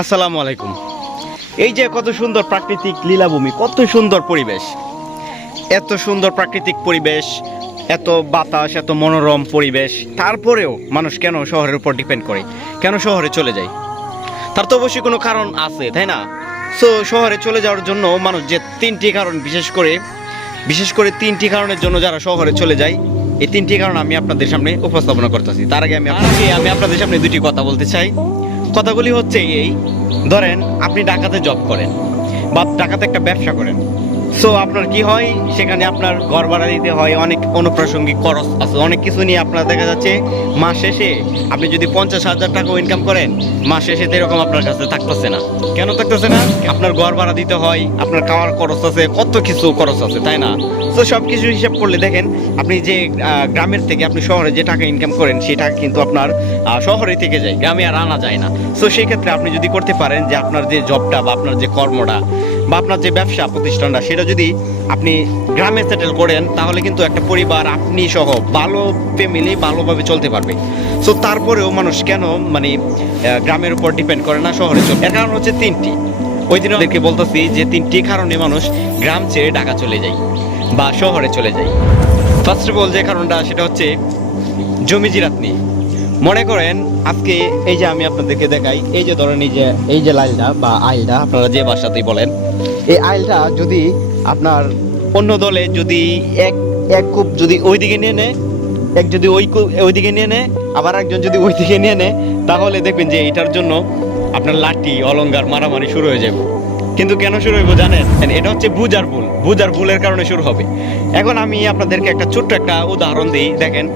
আসসালামু আলাইকুম। এই যে কত সুন্দর প্রাকৃতিক লীলাভূমি, কত সুন্দর পরিবেশ। এত সুন্দর প্রাকৃতিক পরিবেশ, এত বাতাস, এত মনোরম পরিবেশ। তারপরেও মানুষ কেন শহরের উপর ডিপেন্ড করে? কেন শহরে চলে যায়? তার তো অবশ্যই কোনো কারণ আছে, তাই না? সো শহরে চলে যাওয়ার জন্য মানুষ যে তিনটি কারণ, বিশেষ করে বিশেষ করে তিনটি কারণের জন্য যারা শহরে চলে যায়, এই তিনটি কারণ আমি আপনাদের সামনে উপস্থাপনা করতেছি। তার আগে আমি আমি আপনাদের সামনে দুটি কথা বলতে চাই। কথাগুলি হচ্ছে এই ধরেন আপনি ঢাকাতে জব করেন বা ঢাকাতে একটা ব্যবসা করেন। সো আপনার কি হয়? সেখানে আপনার ঘর ভাড়া দিতে হয়, অনেক অনুপ্রাসঙ্গিক খরচ আছে। অনেক কিছু নিয়ে আপনার দেখা যাচ্ছে, মাস শেষে আপনি যদি পঞ্চাশ হাজার টাকা ইনকাম করেন, মাস শেষে তো এরকম আপনার কাছে থাকতেছে না। কেন থাকতেছে না? আপনার ঘর ভাড়া দিতে হয়, আপনার খাওয়ার খরচ আছে, কত কিছু খরচ আছে, তাই না? তো সব কিছু হিসাব করলে দেখেন, আপনি যে গ্রামের থেকে আপনি শহরে যে টাকা ইনকাম করেন, সেই টাকা কিন্তু আপনার শহরে থেকে যায়, গ্রামে আর আনা যায় না। সো সেই ক্ষেত্রে আপনি যদি করতে পারেন যে আপনার যে জবটা বা আপনার যে কর্মটা বা আপনার যে ব্যবসা প্রতিষ্ঠানটা, সেটা যদি আপনি গ্রামে সেটেল করেন, তাহলে কিন্তু একটা পরিবার আপনি সহ ভালো ফ্যামিলি ভালোভাবে চলতে পারবে। সো তারপরেও মানুষ কেন মানে গ্রামের উপর ডিপেন্ড করে না শহরে চলে? এর কারণ হচ্ছে তিনটি। ওই দিন ওদেরকে বলতেছি যে তিনটি কারণে মানুষ গ্রাম ছেড়ে ঢাকা চলে যায় বা শহরে চলে যায়। ফার্স্ট অফ অল যে কারণটা, সেটা হচ্ছে জমি জিরাত নিয়ে মনে করেন, আজকে এই যে আমি আপনাদেরকে দেখাই, এই যে ধরেন এই যে এই যে লাইলটা বা আইলটা, আপনারা যে ভাষাতেই বলেন, এই আইলটা যদি আপনার অন্য দলে যদি এক এক কূপ যদি ওইদিকে নিয়ে নেয়, এক যদি ওই কূপ, ওইদিকে নিয়ে নেয়, আবার একজন যদি ওইদিকে নিয়ে নেয়, তাহলে দেখবেন যে এটার জন্য আপনার লাঠি, অলঙ্কার, মারামারি শুরু হয়ে যাবে। কিন্তু কেন শুরু হইব জানেন? এটা হচ্ছে বুজার ভুল। বুজার ভুলের কারণে শুরু হবে। এখন আমি আপনাদেরকে একটা ছোট্ট একটা উদাহরণ দিই। দেখেন,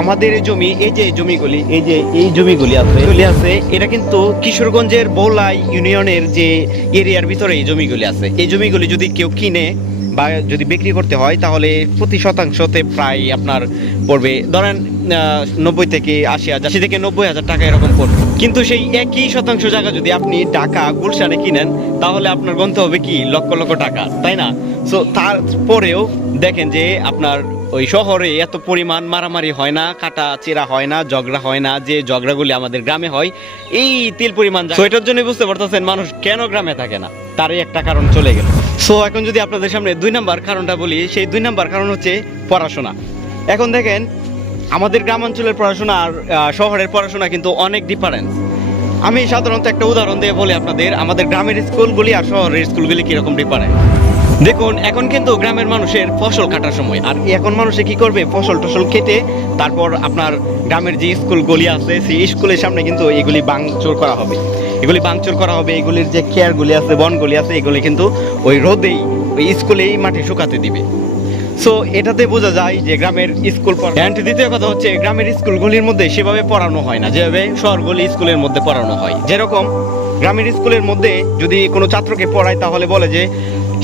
আমাদের এই জমি, এই যে জমিগুলি, এই যে এই জমিগুলি আছে, এগুলি আছে, এটা কিন্তু কিশোরগঞ্জের বোলাই ইউনিয়নের যে এরিয়ার ভিতরে এই জমিগুলি আছে। এই জমিগুলি যদি কেউ কিনে বা যদি বিক্রি করতে হয়, তাহলে প্রতি শতাংশতে প্রায় আপনার পড়বে, ধরেন নব্বই থেকে আশি হাজার, আশি থেকে নব্বই হাজার টাকা এরকম পড়বে। কিন্তু সেই একই শতাংশ জায়গা যদি আপনি ঢাকা গুলশানে কিনেন, তাহলে আপনার গন্তে হবে কি? লক্ষ লক্ষ টাকা, তাই না? সো তারপরেও দেখেন যে আপনার ওই শহরে এত পরিমাণ মারামারি হয় না কাটা চেরা হয় না, ঝগড়া হয় না, যে ঝগড়াগুলি আমাদের গ্রামে হয়, এই তিল পরিমাণ সো এটার জন্য বুঝতে পারতেছেন মানুষ কেন গ্রামে থাকে না? তারই একটা কারণ চলে গেল। সো এখন যদি আপনাদের সামনে দুই নাম্বার কারণটা বলি, সেই দুই নাম্বার কারণ হচ্ছে পড়াশোনা। এখন দেখেন, আমাদের গ্রামাঞ্চলের পড়াশোনা আর শহরের পড়াশোনা কিন্তু অনেক ডিফারেন্স আমি সাধারণত একটা উদাহরণ দিয়ে বলি আপনাদের, আমাদের গ্রামের স্কুলগুলি আর শহরের স্কুলগুলি কীরকম ডিফারেন্ট দেখুন, এখন কিন্তু গ্রামের মানুষের ফসল কাটার সময়। আর এখন মানুষে কি করবে? ফসল টসল কেটে তারপর আপনার গ্রামের যে স্কুলগুলি আছে, সেই স্কুলের সামনে কিন্তু এগুলি বাংচুর করা হবে। এগুলি বাংচুর করা হবে, এগুলির যে কেয়ারগুলি আছে বনগুলি আছে, এগুলি কিন্তু ওই রোদেই, ওই স্কুলেই মাঠে শুকাতে দিবে। সো এটাতে বোঝা যায় যে গ্রামের স্কুল অ্যান্ড দ্বিতীয় কথা হচ্ছে, গ্রামের স্কুলগুলির মধ্যে সেভাবে পড়ানো হয় না। যেভাবে শহরগুলি স্কুলের মধ্যে পড়ানো হয়। যেরকম, গ্রামের স্কুলের মধ্যে যদি কোনো ছাত্রকে পড়ায়, তাহলে বলে যে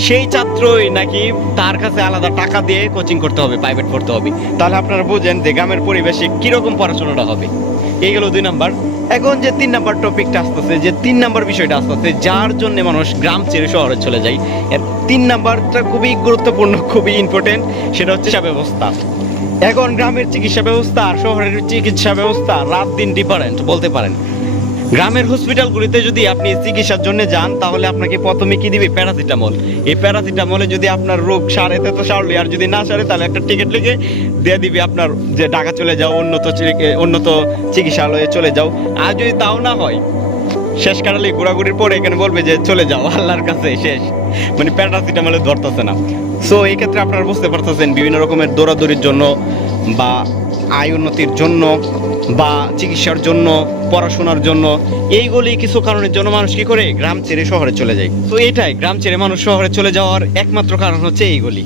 সেই ছাত্রই নাকি তার কাছে আলাদা টাকা দিয়ে কোচিং করতে হবে প্রাইভেট পড়তে হবে। তাহলে আপনারা বুঝেন যে গ্রামের পরিবেশে কীরকম পড়াশোনাটা হবে। এই গেল দুই নাম্বার। এখন যে তিন নাম্বার টপিকটা আসতেছে, যে তিন নাম্বার বিষয়টা আসতেছে, যার জন্য মানুষ গ্রাম ছেড়ে শহরে চলে যায়। এর তিন নাম্বারটা খুবই গুরুত্বপূর্ণ, খুবই ইম্পর্টেন্ট সেটা হচ্ছে ব্যবস্থা। এখন গ্রামের চিকিৎসা ব্যবস্থা আর শহরের চিকিৎসা ব্যবস্থা রাত দিন ডিফারেন্ট বলতে পারেন। গ্রামের হসপিটালগুলিতে যদি আপনি চিকিৎসার জন্য যান, তাহলে আপনাকে প্রথমে কি দিবে? প্যারাসিটামল। এই প্যারাসিটামলে যদি আপনার রোগ সারে, তো সারলে আর যদি না সারে, তাহলে একটা টিকিট লিখে দিয়ে দিবে আপনার যে ঢাকা চলে যাও, উন্নত উন্নত চিকিৎসালয়ে চলে যাও। আর যদি তাও না হয়, শেষ কাটালে ঘোরাঘুরির পরে এখানে বলবে যে চলে যাও, আল্লাহর কাছে, শেষ। মানে প্যারাসিটামলে ধরতেছে না। সো এই ক্ষেত্রে আপনারা বুঝতে পারতেছেন বিভিন্ন রকমের দৌড়াদৌড়ির জন্য বা আয় উন্নতির জন্য বা চিকিৎসার জন্য, পড়াশোনার জন্য, এইগুলি কিছু কারণের জন্য মানুষ কি করে গ্রাম ছেড়ে শহরে চলে যায়। তো এটাই, গ্রাম ছেড়ে মানুষ শহরে চলে যাওয়ার একমাত্র কারণ হচ্ছে এইগুলি।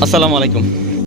আসসালামু আলাইকুম।